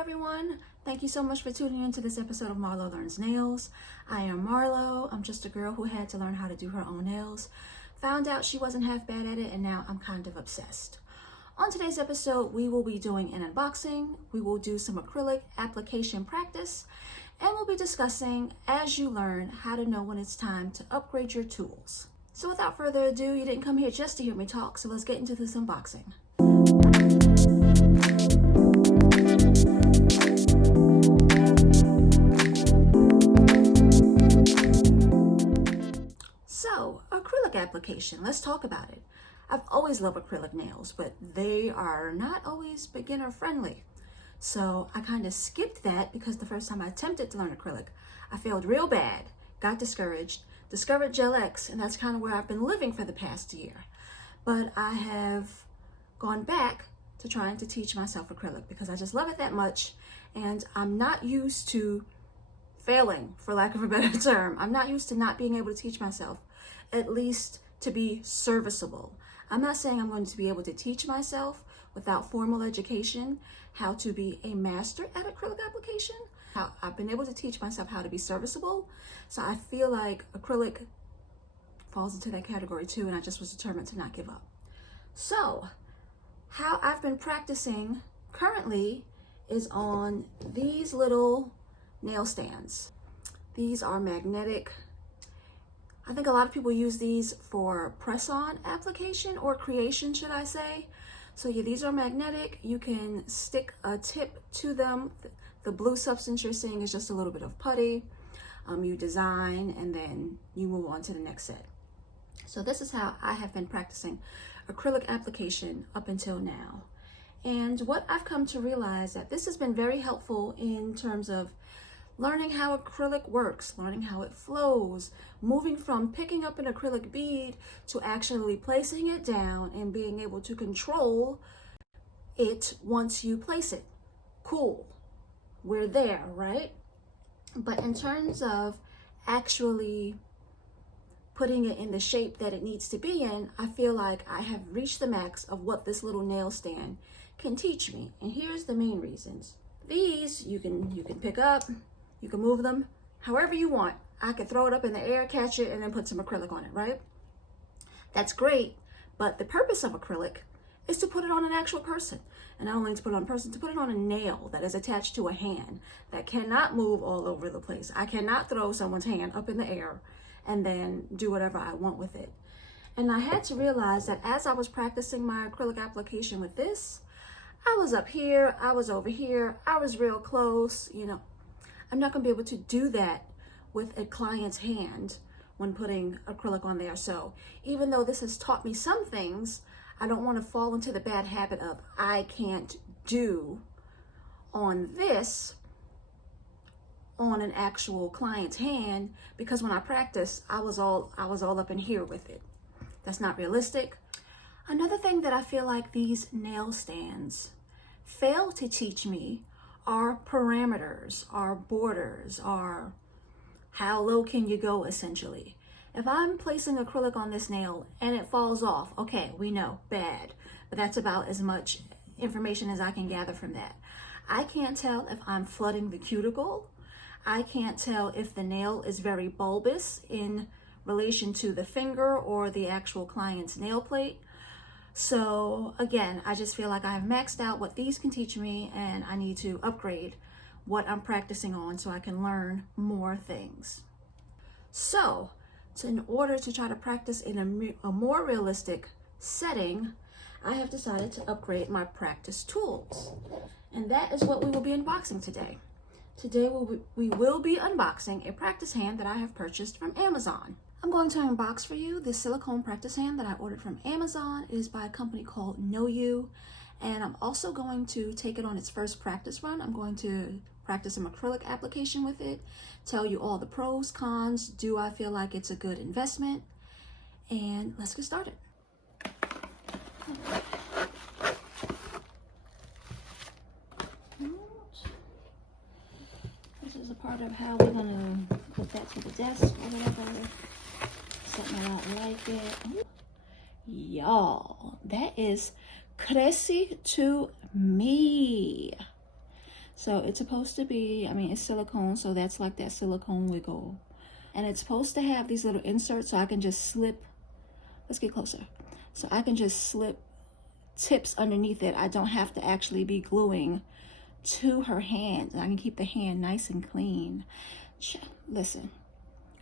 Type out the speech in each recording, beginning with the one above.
everyone. Thank you so much for tuning in to this episode of Marlo Learns Nails. I am Marlo. I'm just a girl who had to learn how to do her own nails. Found out she wasn't half bad at it, and now I'm kind of obsessed. On today's episode, we will be doing an unboxing. We will do some acrylic application practice, and we'll be discussing, as you learn, how to know when it's time to upgrade your tools. So without further ado, you didn't come here just to hear me talk, so let's get into this unboxing. So, acrylic application, let's talk about it. I've always loved acrylic nails, but they are not always beginner friendly. So I kind of skipped that because the first time I attempted to learn acrylic, I failed real bad, got discouraged, discovered Gel X, and that's kind of where I've been living for the past year. But I have gone back to trying to teach myself acrylic because I just love it that much, and I'm not used to failing, for lack of a better term. I'm not used to not being able to teach myself, at least to be serviceable. I'm not saying I'm going to be able to teach myself without formal education how to be a master at acrylic application. I've been able to teach myself how to be serviceable. So I feel like acrylic falls into that category too, and I just was determined to not give up. So how I've been practicing currently is on these little nail stands. These are magnetic. I think a lot of people use these for press-on application or creation, should I say. So yeah, these are magnetic. You can stick a tip to them. The blue substance you're seeing is just a little bit of putty. You design and then you move on to the next set. So this is how I have been practicing acrylic application up until now. And what I've come to realize that this has been very helpful in terms of learning how acrylic works, learning how it flows, moving from picking up an acrylic bead to actually placing it down and being able to control it once you place it. Cool. We're there, right? But in terms of actually putting it in the shape that it needs to be in, I feel like I have reached the max of what this little nail stand can teach me. And here's the main reasons. These you can pick up, you can move them however you want. I could throw it up in the air, catch it, and then put some acrylic on it, right? That's great, but the purpose of acrylic is to put it on an actual person. And not only to put it on a person, to put it on a nail that is attached to a hand that cannot move all over the place. I cannot throw someone's hand up in the air and then do whatever I want with it. And I had to realize that as I was practicing my acrylic application with this, I was up here, I was over here, I was real close, you know. I'm not gonna be able to do that with a client's hand when putting acrylic on there. So even though this has taught me some things, I don't want to fall into the bad habit of I can't do on this on an actual client's hand, because when I practiced, I was all up in here with it. That's not realistic. Another thing that I feel like these nail stands fail to teach me are parameters, are borders, are how low can you go, essentially. If I'm placing acrylic on this nail and it falls off, okay, we know, bad. But that's about as much information as I can gather from that. I can't tell if I'm flooding the cuticle. I can't tell if the nail is very bulbous in relation to the finger or the actual client's nail plate. So again, I just feel like I have maxed out what these can teach me, and I need to upgrade what I'm practicing on so I can learn more things. So in order to try to practice in a more realistic setting, I have decided to upgrade my practice tools. And that is what we will be unboxing today. Today we will be unboxing a practice hand that I have purchased from Amazon. I'm going to unbox for you this silicone practice hand that I ordered from Amazon. It is by a company called KnowU, and I'm also going to take it on its first practice run. I'm going to practice some acrylic application with it, tell you all the pros, cons, do I feel like it's a good investment, and let's get started. This is a part of how we're gonna put that to the desk or whatever. Something I don't like it. Y'all, that is crazy to me. So it's supposed to be, I mean, it's silicone, so that's like that silicone wiggle. And it's supposed to have these little inserts so I can just slip, let's get closer. So I can just slip tips underneath it. I don't have to actually be gluing to her hand. I can keep the hand nice and clean. Listen,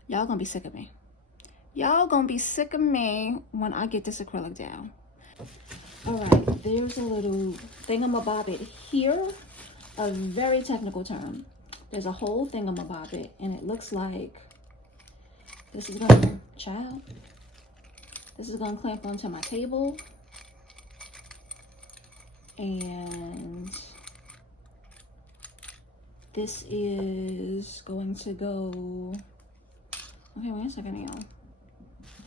y'all gonna be sick of me. Y'all gonna be sick of me when I get this acrylic down. All right, there's a little thingamabobbit here, a very technical term. There's a whole thingamabobbit, and it looks like this is gonna, child, this is gonna clamp onto my table. And this is going to go, okay, wait a second, y'all.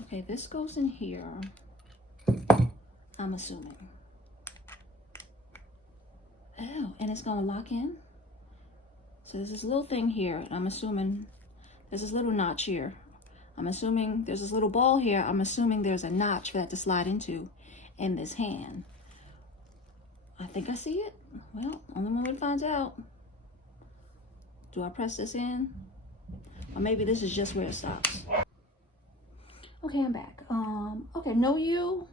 Okay, this goes in here, I'm assuming. Oh, and it's gonna lock in. So there's this little thing here, I'm assuming there's this little notch here. I'm assuming there's this little ball here. I'm assuming there's a notch for that to slide into in this hand. I think I see it. Well, only one way to find out. Do I press this in? Or maybe this is just where it stops. Okay, I'm back. Okay, KnowU.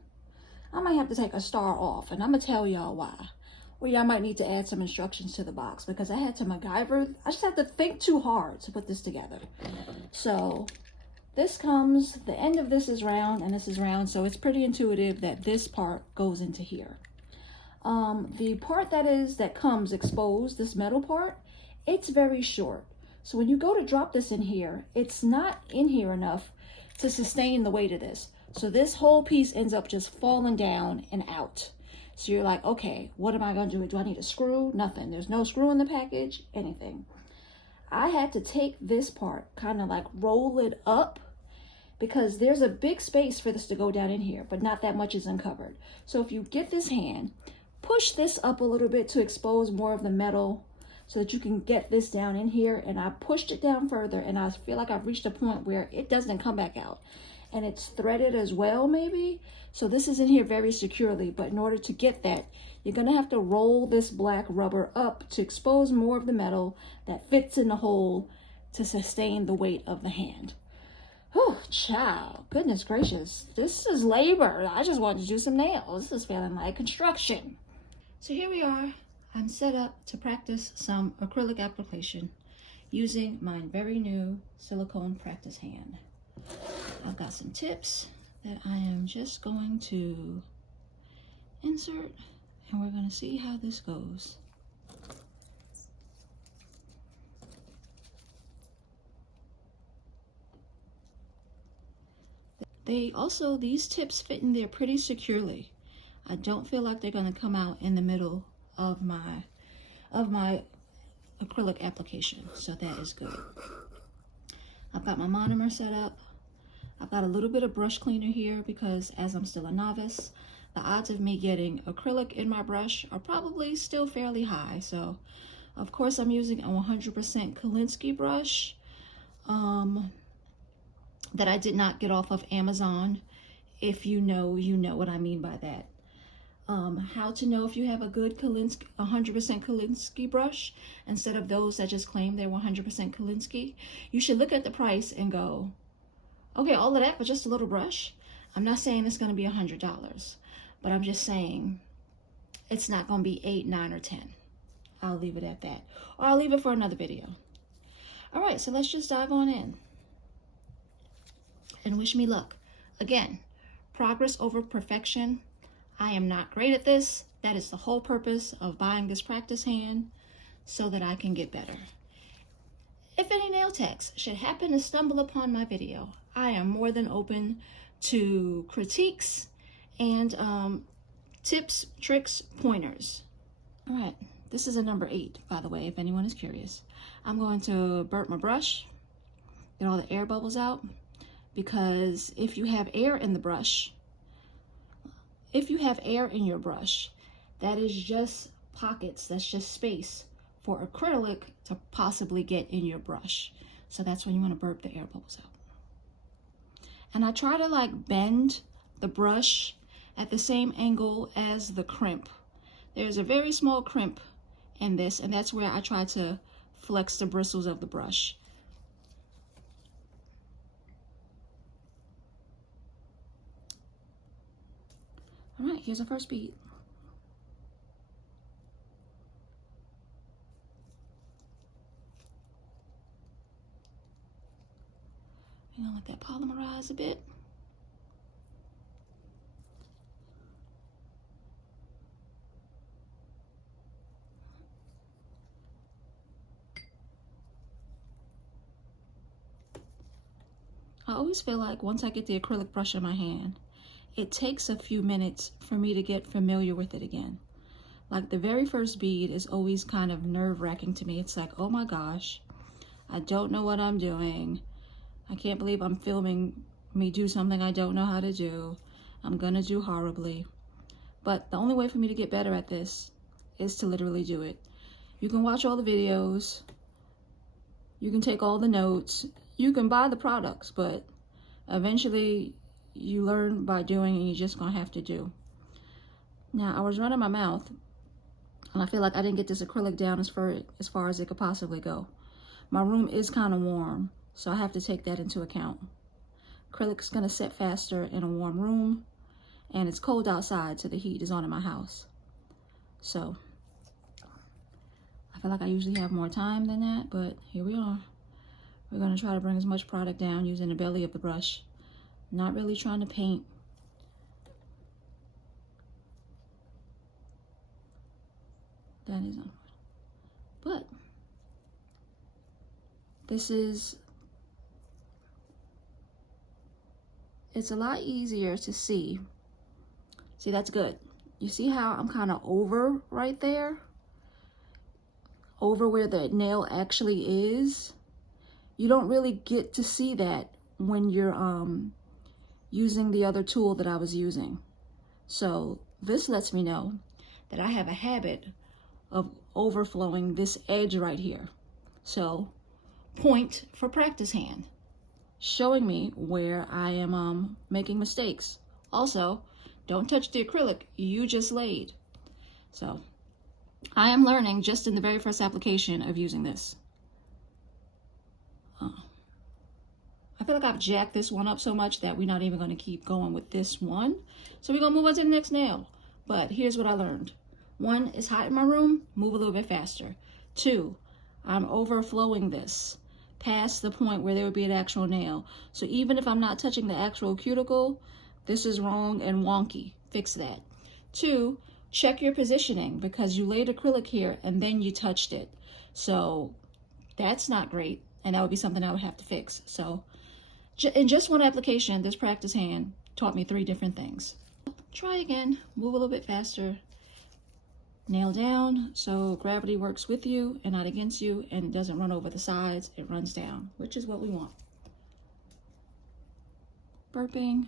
I might have to take a star off, and I'm gonna tell y'all why. Or y'all might need to add some instructions to the box because I had to MacGyver. I just had to think too hard to put this together. So this comes, the end of this is round and this is round, so it's pretty intuitive that this part goes into here. The part that comes exposed, this metal part, it's very short. So when you go to drop this in here, it's not in here enough to sustain the weight of this. So this whole piece ends up just falling down and out. So you're like, okay, what am I gonna do? Do I need a screw? Nothing. There's no screw in the package, anything. I had to take this part, kind of like roll it up, because there's a big space for this to go down in here, but not that much is uncovered. So if you get this hand, push this up a little bit to expose more of the metal so that you can get this down in here. And I pushed it down further, and I feel like I've reached a point where it doesn't come back out. And it's threaded as well, maybe. So this is in here very securely, but in order to get that, you're gonna have to roll this black rubber up to expose more of the metal that fits in the hole to sustain the weight of the hand. Whew, child, goodness gracious. This is labor. I just wanted to do some nails. This is feeling like construction. So here we are. I'm set up to practice some acrylic application using my very new silicone practice hand. I've got some tips that I am just going to insert, and we're going to see how this goes. These tips fit in there pretty securely. I don't feel like they're going to come out in the middle of my acrylic application, so that is good. I've got my monomer set up. I've got a little bit of brush cleaner here because as I'm still a novice, the odds of me getting acrylic in my brush are probably still fairly high. So of course I'm using a 100% Kolinsky brush that I did not get off of Amazon. If you know, you know what I mean by that. How to know if you have a good 100% Kolinsky brush instead of those that just claim they're 100% Kolinsky. You should look at the price and go, okay, all of that for just a little brush? I'm not saying it's going to be $100, but I'm just saying it's not going to be 8, 9, or 10. I'll leave it at that. Or I'll leave it for another video. All right, so let's just dive on in. And wish me luck. Again, progress over perfection. I am not great at this. That is the whole purpose of buying this practice hand, so that I can get better. If any nail techs should happen to stumble upon my video, I am more than open to critiques and tips, tricks, pointers. All right, this is a number 8, by the way, if anyone is curious. I'm going to burp my brush, get all the air bubbles out, because if you have air in the brush, if you have air in your brush, that is just pockets, that's just space for acrylic to possibly get in your brush. So that's when you want to burp the air bubbles out. And I try to like bend the brush at the same angle as the crimp. There's a very small crimp and this, and that's where I try to flex the bristles of the brush. All right, here's our first bead. I'm gonna let that polymerize a bit. I always feel like once I get the acrylic brush in my hand, it takes a few minutes for me to get familiar with it again. Like the very first bead is always kind of nerve-wracking to me. It's like, oh my gosh, I don't know what I'm doing. I can't believe I'm filming me do something I don't know how to do. I'm gonna do horribly. But the only way for me to get better at this is to literally do it. You can watch all the videos, you can take all the notes, you can buy the products, but eventually you learn by doing, and you're just gonna have to do. Now, I was running my mouth, and I feel like I didn't get this acrylic down as far as it could possibly go. My room is kind of warm, so I have to take that into account. Acrylic's gonna set faster in a warm room, and it's cold outside, so the heat is on in my house. So I feel like I usually have more time than that, but here we are. We're gonna try to bring as much product down using the belly of the brush. Not really trying to paint. That is on. But this is, it's a lot easier to see. See, that's good. You see how I'm kind of over right there? Over where the nail actually is. You don't really get to see that when you're using the other tool that I was using. So this lets me know that I have a habit of overflowing this edge right here. So point for practice hand, showing me where I am making mistakes. Also, don't touch the acrylic you just laid. So I am learning just in the very first application of using this. I feel like I've jacked this one up so much that we're not even going to keep going with this one. So we're going to move on to the next nail. But here's what I learned. 1, it's hot in my room, move a little bit faster. 2, I'm overflowing this past the point where there would be an actual nail. So even if I'm not touching the actual cuticle, this is wrong and wonky. Fix that. 2, check your positioning, because you laid acrylic here and then you touched it. So that's not great, and that would be something I would have to fix. So in just one application, this practice hand taught me 3 different things. Try again, move a little bit faster, nail down so gravity works with you and not against you, and it doesn't run over the sides, it runs down, which is what we want. Burping,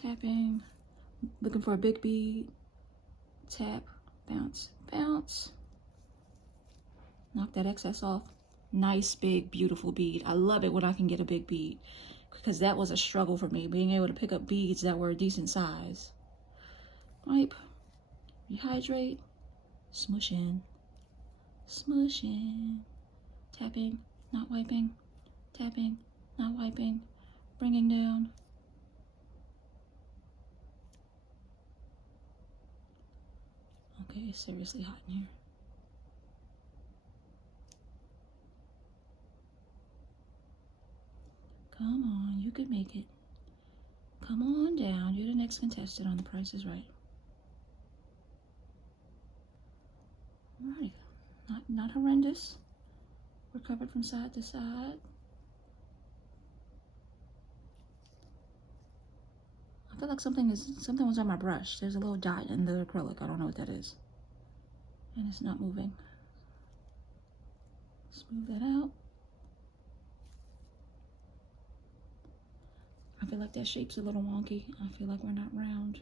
tapping, looking for a big bead, tap, bounce, bounce, knock that excess off. Nice, big, beautiful bead. I love it when I can get a big bead, because that was a struggle for me, being able to pick up beads that were a decent size. Wipe, rehydrate, smush in, tapping, not wiping, tapping, not wiping, bringing down. Okay, it's seriously hot in here. Come on, you could make it. Come on down. You're the next contestant on The Price is Right. Alright, not horrendous. We're covered from side to side. I feel like something was on my brush. There's a little dot in the acrylic. I don't know what that is. And it's not moving. Smooth that out. I feel like that shape's a little wonky. I feel like we're not round.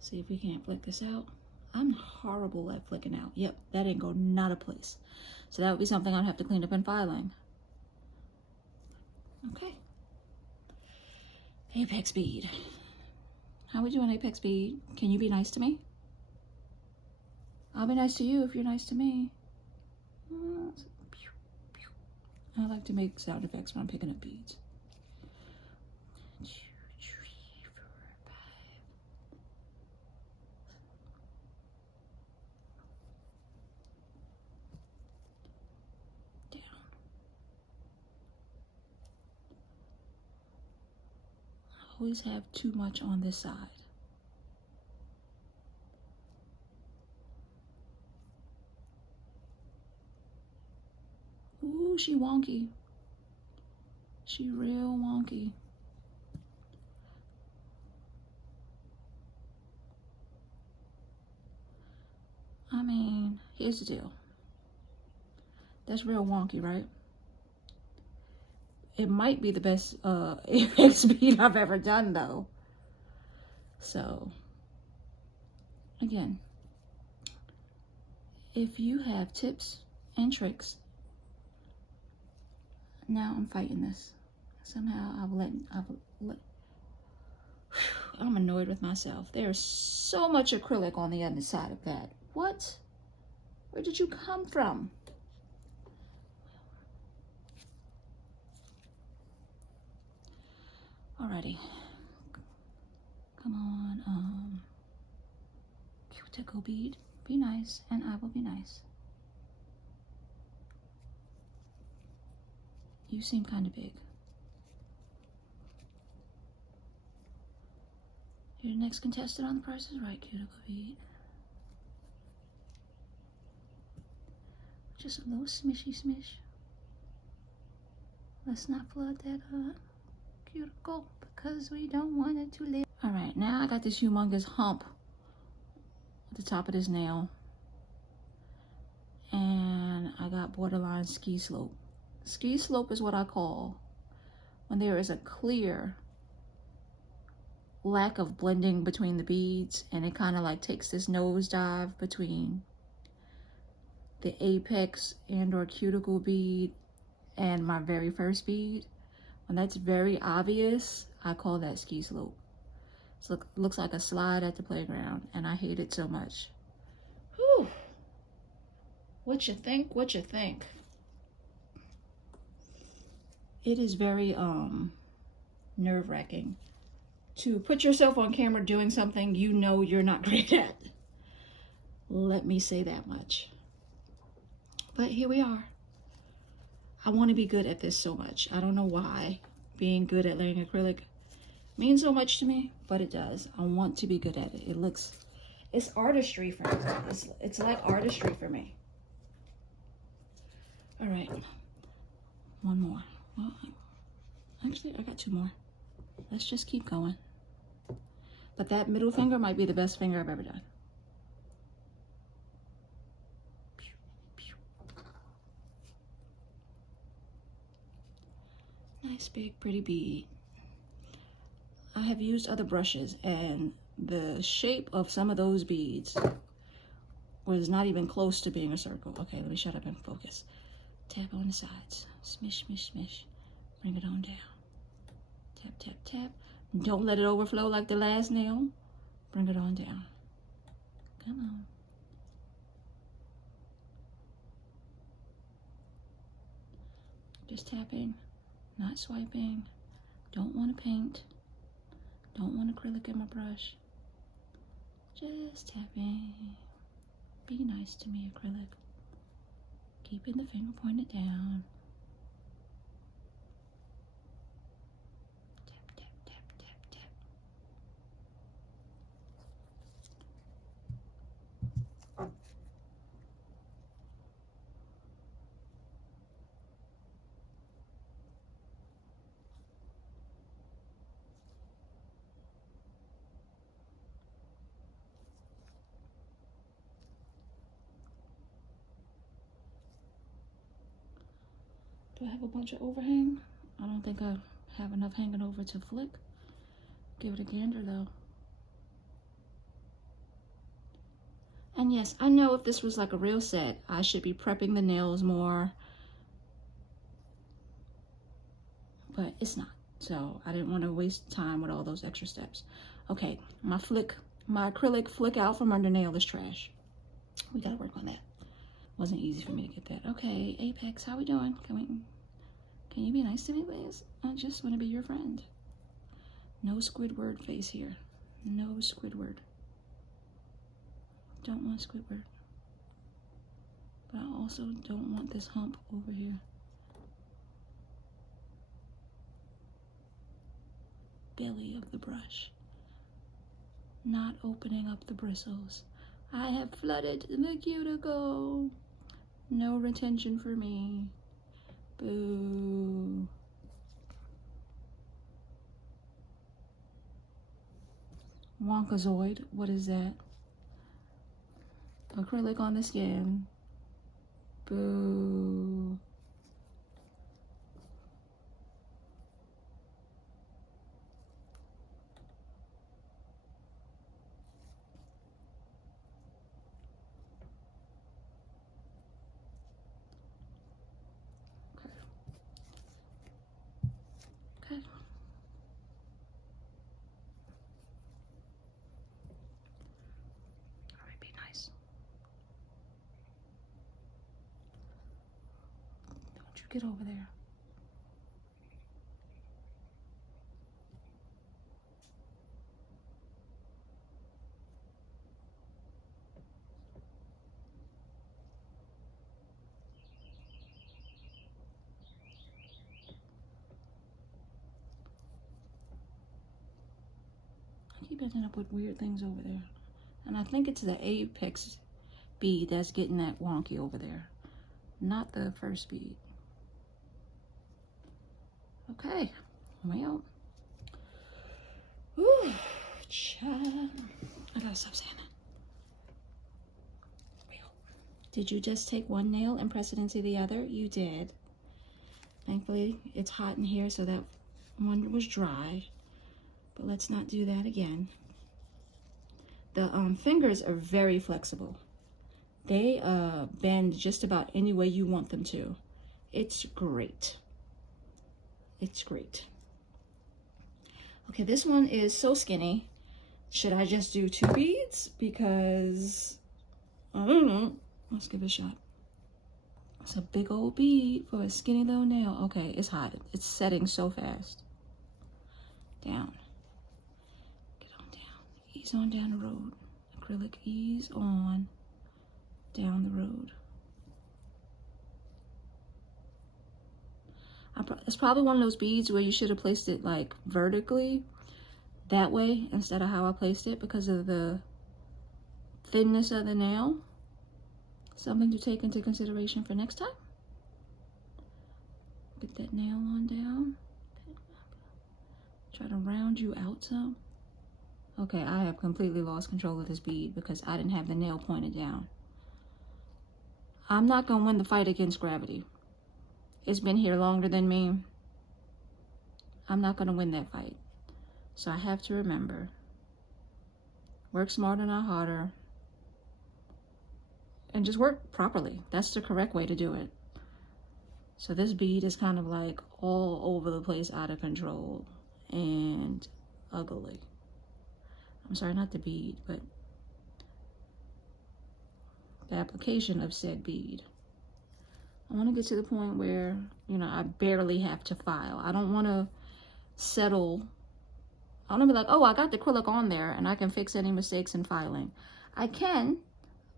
See if we can't flick this out. I'm horrible at flicking out. Yep, that ain't go not a place. So that would be something I'd have to clean up in filing. Okay. Apex bead. How we doing, Apex bead? Can you be nice to me? I'll be nice to you if you're nice to me. I like to make sound effects when I'm picking up beads. 1, 2, 3, 4, 5. Down. I always have too much on this side. Ooh, she wonky. She real wonky. I mean, here's the deal. That's real wonky, right? It might be the best apex bead I've ever done, though. So, again, if you have tips and tricks, now I'm fighting this. Somehow I'm annoyed with myself. There's so much acrylic on the other side of that. What? Where did you come from? Alrighty. Come on, cuticle bead. Be nice, and I will be nice. You seem kind of big. You're the next contestant on The Price is Right, cuticle bead. Just a little smishy smish. Let's not flood that cuticle because we don't want it to live. All right, now I got this humongous hump at the top of this nail. And I got borderline ski slope. Ski slope is what I call when there is a clear lack of blending between the beads, and it kind of like takes this nosedive between the apex and or cuticle bead and my very first bead. When that's very obvious, I call that ski slope. So it looks like a slide at the playground, and I hate it so much. Whew. What you think? What you think? It is very nerve-wracking to put yourself on camera doing something you know you're not great at. Let me say that much. But here we are. I want to be good at this so much. I don't know why being good at laying acrylic means so much to me, but it does. I want to be good at it. It's artistry for me. It's like artistry for me. All right, one more. Well, actually, I got 2 more. Let's just keep going. But that middle finger might be the best finger I've ever done. Nice big pretty bead. I have used other brushes, and the shape of some of those beads was not even close to being a circle. Okay, let me shut up and focus. Tap on the sides. Smish, smish, smish. Bring it on down. Tap, tap, tap. Don't let it overflow like the last nail. Bring it on down. Come on. Just tapping, not swiping. Don't want to paint. Don't want acrylic in my brush. Just tapping. Be nice to me, acrylic. Keeping the finger pointed down. Tap, tap, tap, tap, tap. Do I have a bunch of overhang? I don't think I have enough hanging over to flick. Give it a gander though. And yes, I know if this was like a real set, I should be prepping the nails more. But it's not. So I didn't want to waste time with all those extra steps. Okay, my acrylic flick out from under nail is trash. We gotta work on that. Wasn't easy for me to get that. Okay, Apex, how we doing? Can you be nice to me, please? I just want to be your friend. No Squidward face here. No Squidward. Don't want Squidward. But I also don't want this hump over here. Belly of the brush. Not opening up the bristles. I have flooded the cuticle. No retention for me. Boo. Wonkazoid, what is that? Acrylic on the skin. Boo. Okay. All right, be nice. Don't you get over there. I keep ending up with weird things over there. And I think it's the apex bead that's getting that wonky over there, not the first bead. Okay, well, whew, child. I gotta stop saying that. Well, did you just take one nail and press it into the other? You did. Thankfully, it's hot in here, so that one was dry. But let's not do that again. The fingers are very flexible. They bend just about any way you want them to. It's great. It's great. Okay, this one is so skinny. Should I just do 2 beads? Because, I don't know. Let's give it a shot. It's a big old bead for a skinny little nail. Okay, it's hot. It's setting so fast. Down. Get on down. Ease on down the road. Acrylic, ease on down the road. It's probably one of those beads where you should have placed it like vertically that way instead of how I placed it because of the thinness of the nail. Something to take into consideration for next time. Get that nail on down. Try to round you out some. Okay, I have completely lost control of this bead because I didn't have the nail pointed down. I'm not gonna win the fight against gravity. It's been here longer than me. I'm not gonna win that fight. So I have to remember, work smarter, not harder. And just work properly. That's the correct way to do it. So this bead is kind of like all over the place, out of control, and ugly. I'm sorry, not the bead, but the application of said bead. I want to get to the point where, you know, I barely have to file. I don't want to settle. I want to be like, oh, I got the acrylic on there and I can fix any mistakes in filing. I can,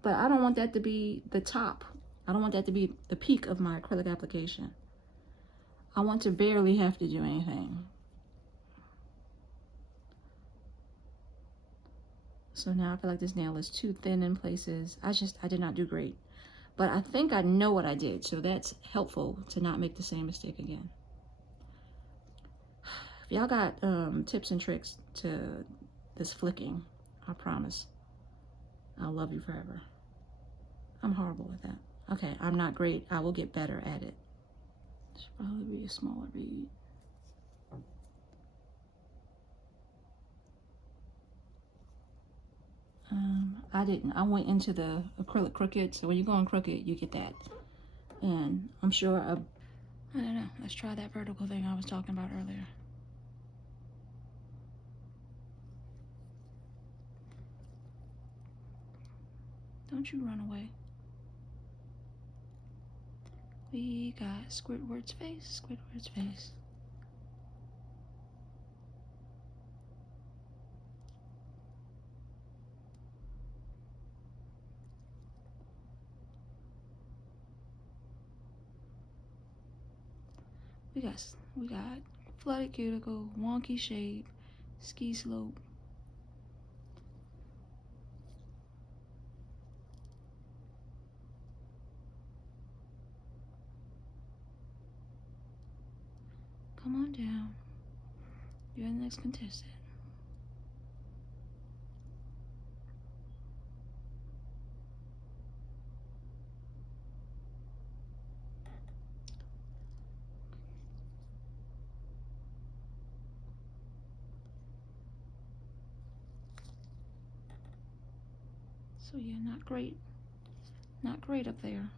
but I don't want that to be the top. I don't want that to be the peak of my acrylic application. I want to barely have to do anything. So now I feel like this nail is too thin in places. I did not do great. But I think I know what I did, so that's helpful to not make the same mistake again. If y'all got tips and tricks to this flicking, I promise I'll love you forever. I'm horrible with that. Okay, I'm not great. I will get better at it. Should probably be a smaller bead. I didn't. I went into the acrylic crooked, so when you go on crooked, you get that. And I'm sure, I don't know. Let's try that vertical thing I was talking about earlier. Don't you run away. We got Squidward's face, Squidward's face. We got flooded cuticle, wonky shape, ski slope. Come on down. You're the next contestant. So yeah, not great up there.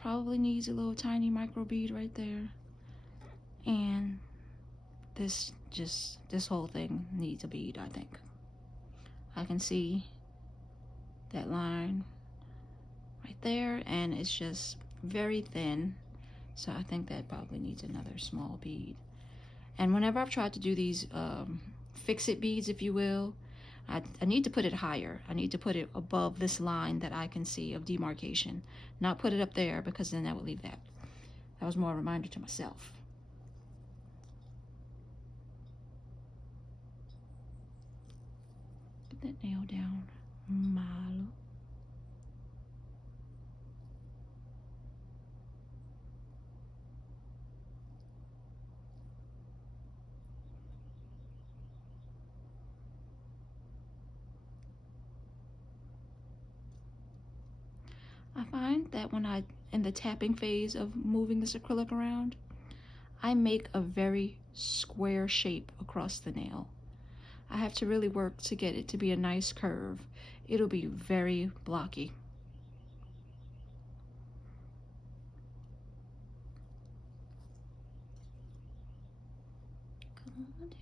Probably needs a little tiny micro bead right there. And this whole thing needs a bead, I think. I can see that line right there, and it's just very thin. So I think that probably needs another small bead. And whenever I've tried to do these fix-it beads, if you will, I need to put it higher. I need to put it above this line that I can see of demarcation. Not put it up there, because then that would leave that. That was more a reminder to myself. Put that nail down, Milo. I find that when in the tapping phase of moving this acrylic around, I make a very square shape across the nail. I have to really work to get it to be a nice curve. It'll be very blocky. Come on down.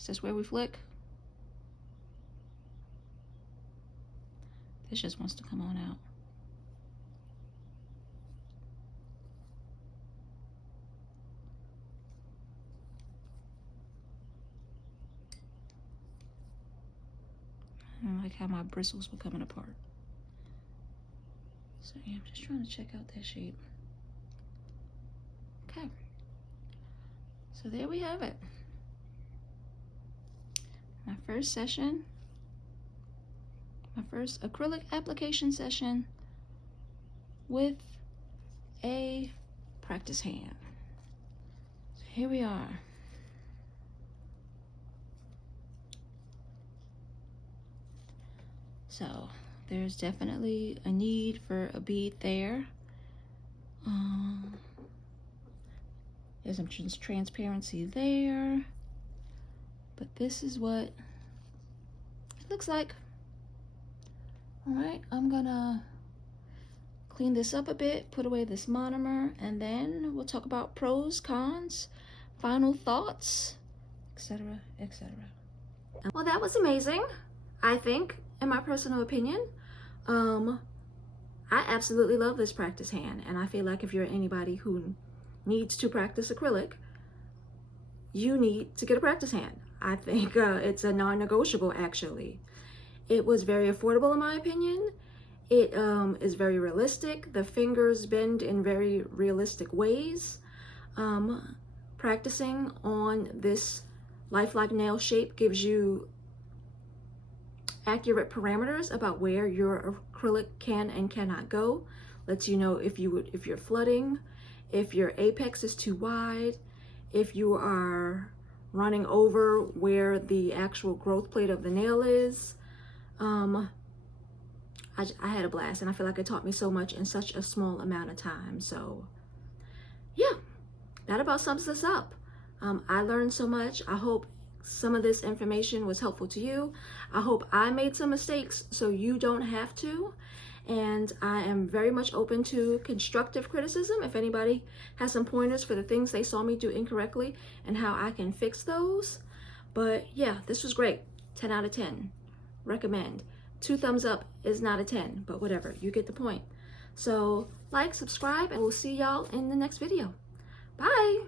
Is this where we flick? This just wants to come on out. I like how my bristles were coming apart. So yeah, I'm just trying to check out that shape. Okay. So there we have it. My first session. My first acrylic application session with a practice hand. So here we are. So there's definitely a need for a bead there. There's some transparency there, but this is what it looks like. All right, I'm gonna clean this up a bit, put away this monomer, and then we'll talk about pros, cons, final thoughts, etc., etc. Well, that was amazing, I think, in my personal opinion. I absolutely love this practice hand, and I feel like if you're anybody who needs to practice acrylic, you need to get a practice hand. I think it's a non-negotiable, actually. It was very affordable in my opinion. It is very realistic. The fingers bend in very realistic ways. Practicing on this lifelike nail shape gives you accurate parameters about where your acrylic can and cannot go. Lets you know if you're flooding, if your apex is too wide, if you are running over where the actual growth plate of the nail is. I had a blast, and I feel like it taught me so much in such a small amount of time. So yeah, that about sums this up. I learned so much. I hope some of this information was helpful to you. I hope I made some mistakes so you don't have to. And I am very much open to constructive criticism. If anybody has some pointers for the things they saw me do incorrectly and how I can fix those. But yeah, this was great. 10 out of 10. Recommend. 2 thumbs up is not a 10, but whatever, you get the point. So like, subscribe, and we'll see y'all in the next video. Bye.